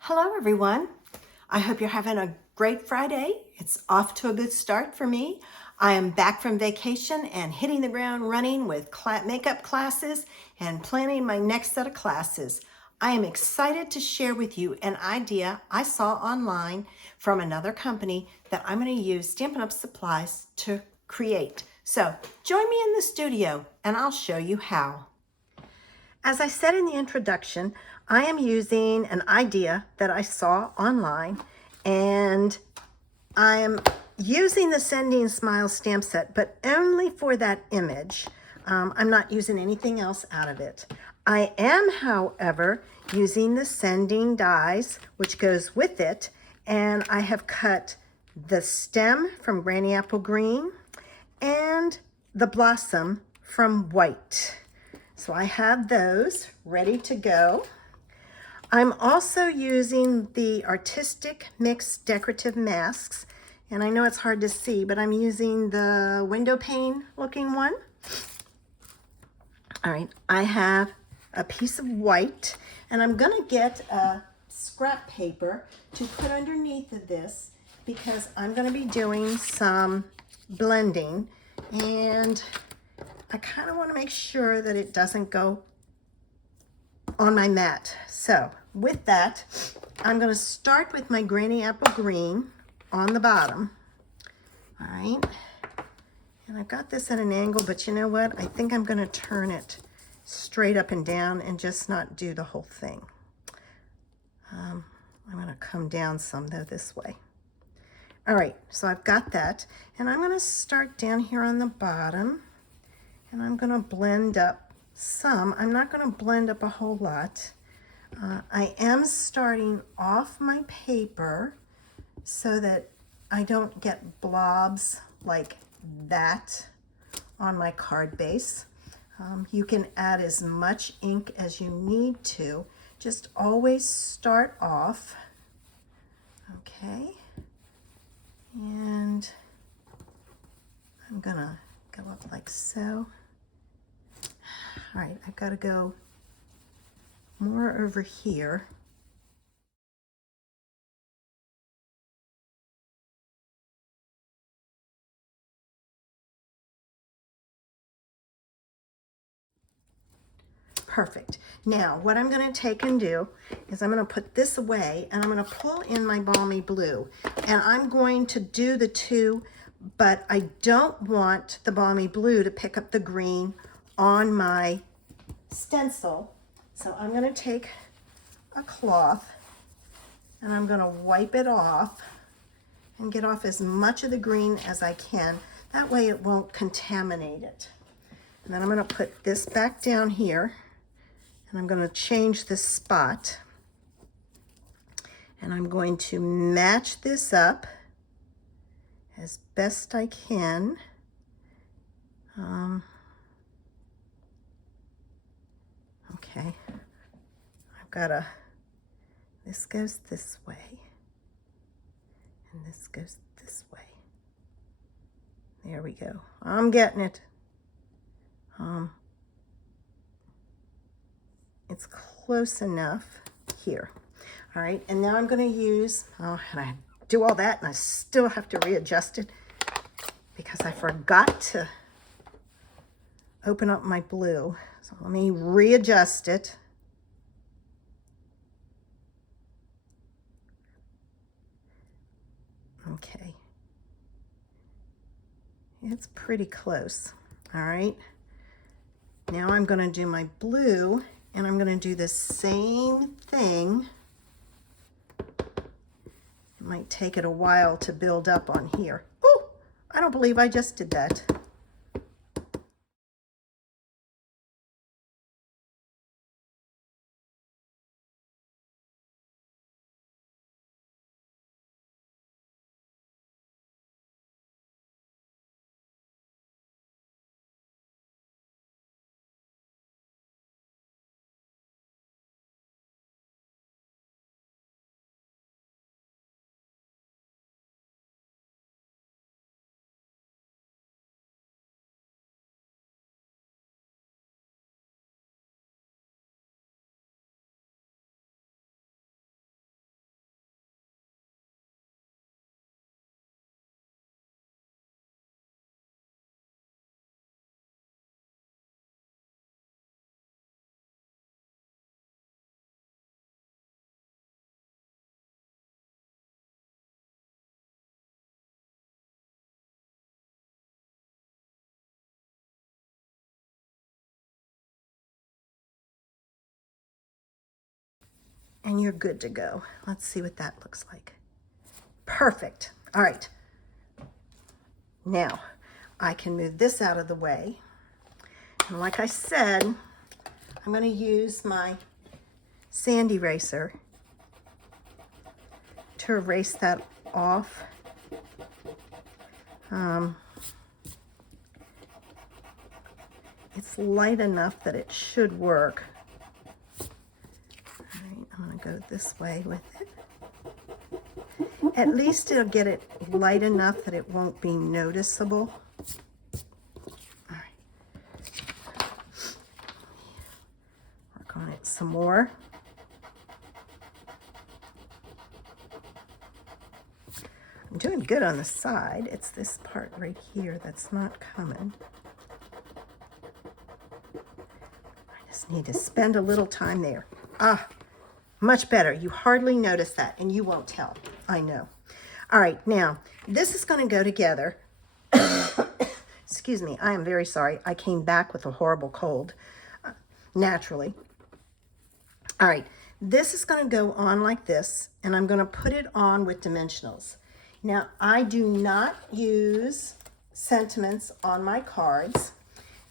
Hello, everyone. I hope you're having a great Friday. It's off to a good start for me. I am back from vacation and hitting the ground running with makeup classes and planning my next set of classes. I am excited to share with you an idea I saw online from another company that I'm going to use Stampin' Up supplies to create. So join me in the studio and I'll show you how. As I said in the introduction, I am using an idea that I saw online, and I am using the Sending Smiles stamp set, but only for that image. I'm not using anything else out of it. I am, however, using the sending dies, which goes with it, and I have cut the stem from Granny Apple Green and the blossom from white. So I have those ready to go. I'm also using the Artistic Mix Decorative Masks, and I know it's hard to see, but I'm using the window pane looking one. All right, I have a piece of white, and I'm gonna get a scrap paper to put underneath of this because I'm gonna be doing some blending, and I kind of want to make sure that it doesn't go on my mat. So with that, I'm going to start with my Granny Apple Green on the bottom. All right. And I've got this at an angle, but you know what? I think I'm going to turn it straight up and down and just not do the whole thing. I'm going to come down some though this way. All right, so I've got that. And I'm going to start down here on the bottom. And I'm going to blend up some. I'm not going to blend up a whole lot. I am starting off my paper so that I don't get blobs like that on my card base. You can add as much ink as you need to. Just always start off. Okay. And I'm going to go up like so. All right, I've got to go more over here. Perfect. Now, what I'm going to take and do is I'm going to put this away, and I'm going to pull in my Balmy Blue. And I'm going to do the two, but I don't want the Balmy Blue to pick up the green on my stencil. So I'm going to take a cloth, and I'm going to wipe it off and get off as much of the green as I can. That way it won't contaminate it. And then I'm going to put this back down here, and I'm going to change this spot. And I'm going to match this up as best I can. Okay, I've got this goes this way, and this goes this way. There we go. I'm getting it. It's close enough here. All right, and now I'm going to use, and I do all that, and I still have to readjust it because I forgot to open up my blue. So let me readjust it. Okay. It's pretty close. All right. Now I'm going to do my blue, and I'm going to do the same thing. It might take it a while to build up on here. Oh, I don't believe I just did that. and you're good to go. Let's see what that looks like. Perfect. All right. Now, I can move this out of the way. And like I said, I'm going to use my sand eraser to erase that off. It's light enough that it should work. All right, I'm going to go this way with it. At least it'll get it light enough that it won't be noticeable. All right. Work on it some more. I'm doing good on the side. It's this part right here that's not coming. I just need to spend a little time there. Ah, much better. You hardly notice that, and you won't tell. I know. All right, now, this is going to go together. Excuse me, I am very sorry. I came back with a horrible cold, naturally. All right, this is going to go on like this, and I'm going to put it on with dimensionals. Now, I do not use sentiments on my cards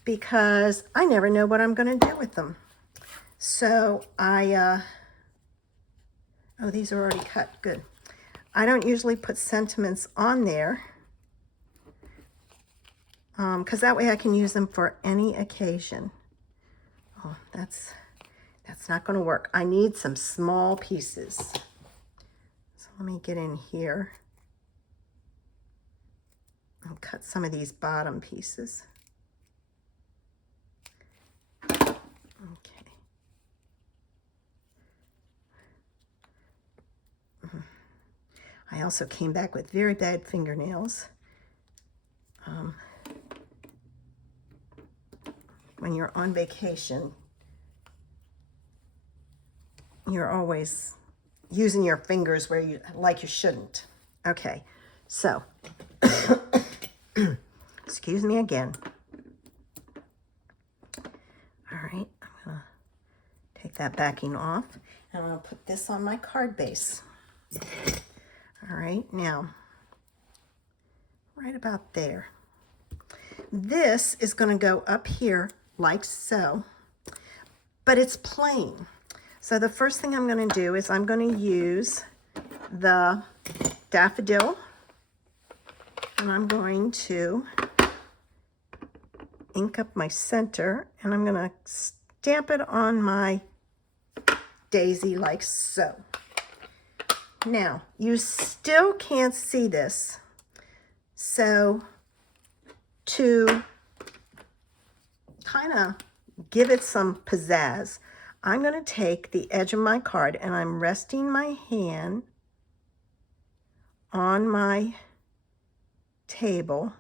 because I never know what I'm going to do with them. So oh, these are already cut. Good. I don't usually put sentiments on there because that way I can use them for any occasion. Oh, that's not going to work. I need some small pieces. So let me get in here and cut some of these bottom pieces. Okay. I also came back with very bad fingernails. When you're on vacation, you're always using your fingers where you shouldn't. Okay, so excuse me again. All right, I'm gonna take that backing off, and I'm gonna put this on my card base. All right, now, right about there. This is going to go up here like so, but it's plain. So the first thing I'm going to do is I'm going to use the daffodil, and I'm going to ink up my center, and I'm going to stamp it on my daisy like so. Now, you still can't see this, so to kind of give it some pizzazz, I'm going to take the edge of my card and I'm resting my hand on my table,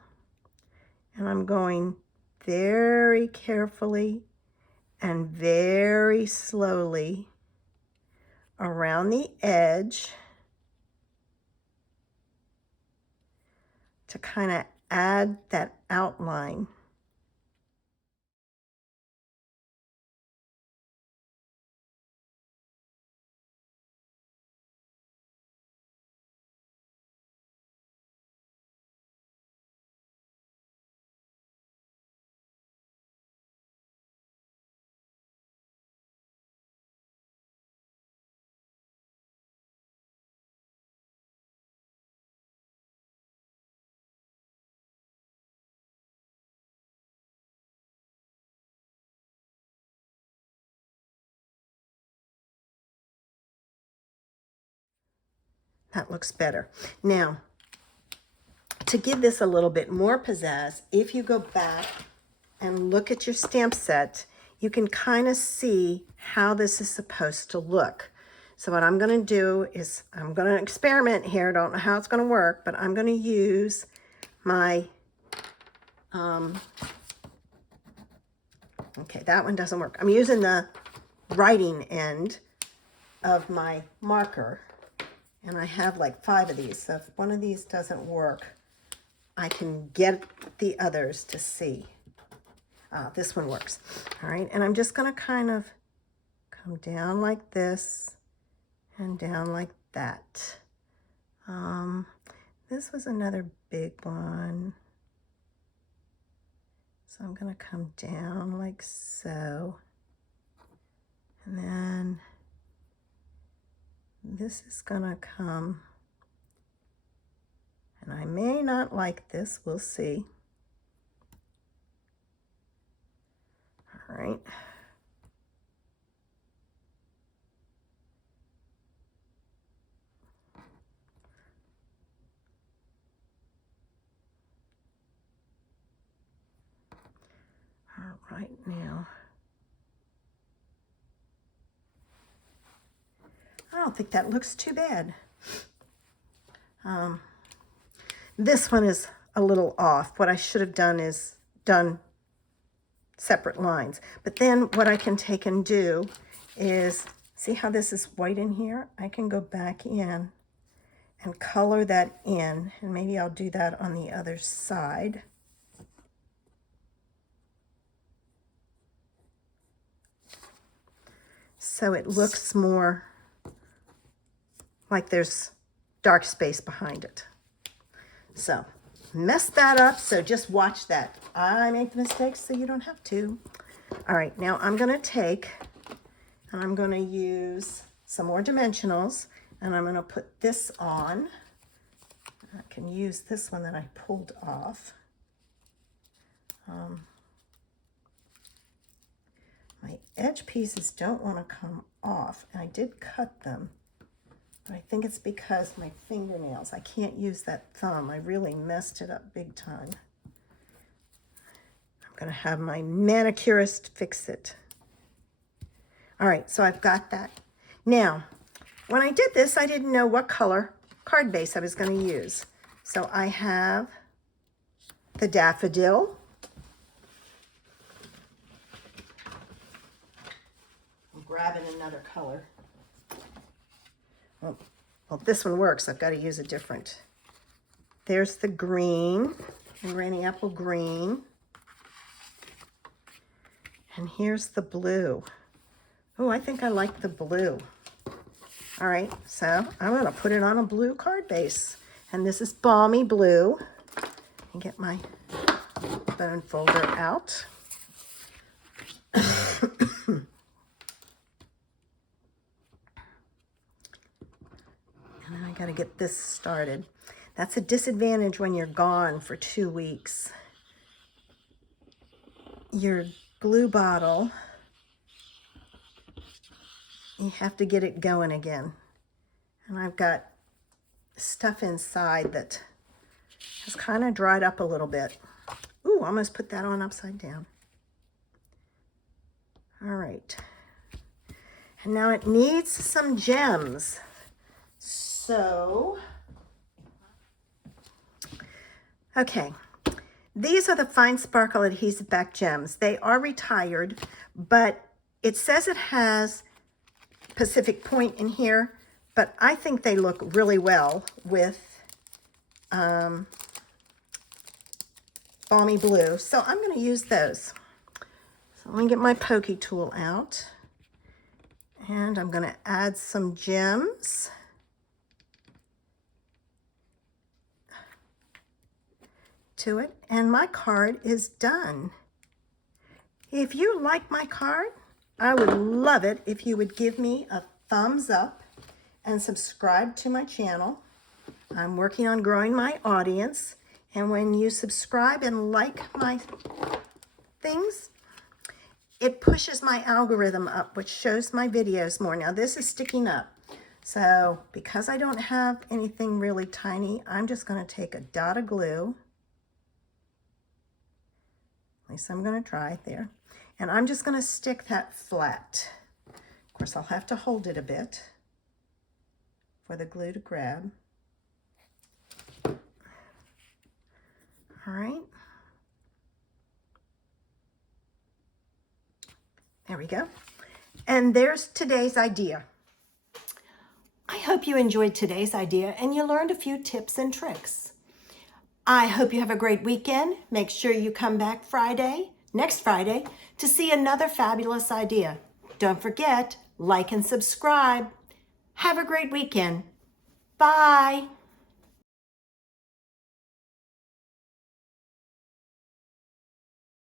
and I'm going very carefully and very slowly around the edge to kind of add that outline. That looks better. Now, to give this a little bit more pizzazz, if you go back and look at your stamp set, you can kind of see how this is supposed to look. So what I'm going to do is I'm going to experiment here. Don't know how it's going to work, but I'm going to use my, okay, that one doesn't work. I'm using the writing end of my marker, and I have like 5 of these. So if one of these doesn't work, I can get the others to see. This one works. All right, and I'm just going to kind of come down like this and down like that. This was another big one. So I'm going to come down like so. And then this is going to come, and I may not like this, we'll see. All right. All right, now. I don't think that looks too bad. This one is a little off. What I should have done is done separate lines. But then what I can take and do is, see how this is white in here? I can go back in and color that in, and maybe I'll do that on the other side. So it looks more like there's dark space behind it. So mess that up, so just watch that. I make the mistakes so you don't have to. All right, now I'm going to take and I'm going to use some more dimensionals, and I'm going to put this on. I can use this one that I pulled off. My edge pieces don't want to come off, and I did cut them. But I think it's because my fingernails, I can't use that thumb. I really messed it up big time. I'm going to have my manicurist fix it. All right, so I've got that. Now, when I did this, I didn't know what color card base I was going to use. So I have the daffodil. I'm grabbing another color. Well, this one works. I've got to use a different. There's the green, and Rainy Apple Green. And here's the blue. Oh, I think I like the blue. All right, so I'm going to put it on a blue card base. And this is Balmy Blue. And get my bone folder out. And I got to get this started. That's a disadvantage when you're gone for 2 weeks. Your glue bottle, you have to get it going again. And I've got stuff inside that has kind of dried up a little bit. Ooh, almost put that on upside down. All right. And now it needs some gems. So, okay. These are the Fine Sparkle Adhesive Back Gems. They are retired, but it says it has Pacific Point in here, but I think they look really well with Balmy Blue. So I'm going to use those. So let me get my pokey tool out, and I'm going to add some gems. To it, and my card is done. If you like my card, I would love it if you would give me a thumbs up and subscribe to my channel. I'm working on growing my audience, and when you subscribe and like my things, it pushes my algorithm up, which shows my videos more. Now this is sticking up, so because I don't have anything really tiny, I'm just going to take a dot of glue. At least I'm going to try it there. And I'm just going to stick that flat. Of course, I'll have to hold it a bit for the glue to grab. All right. There we go. And there's today's idea. I hope you enjoyed today's idea and you learned a few tips and tricks. I hope you have a great weekend. Make sure you come back next Friday, to see another fabulous idea. Don't forget, like and subscribe. Have a great weekend. Bye.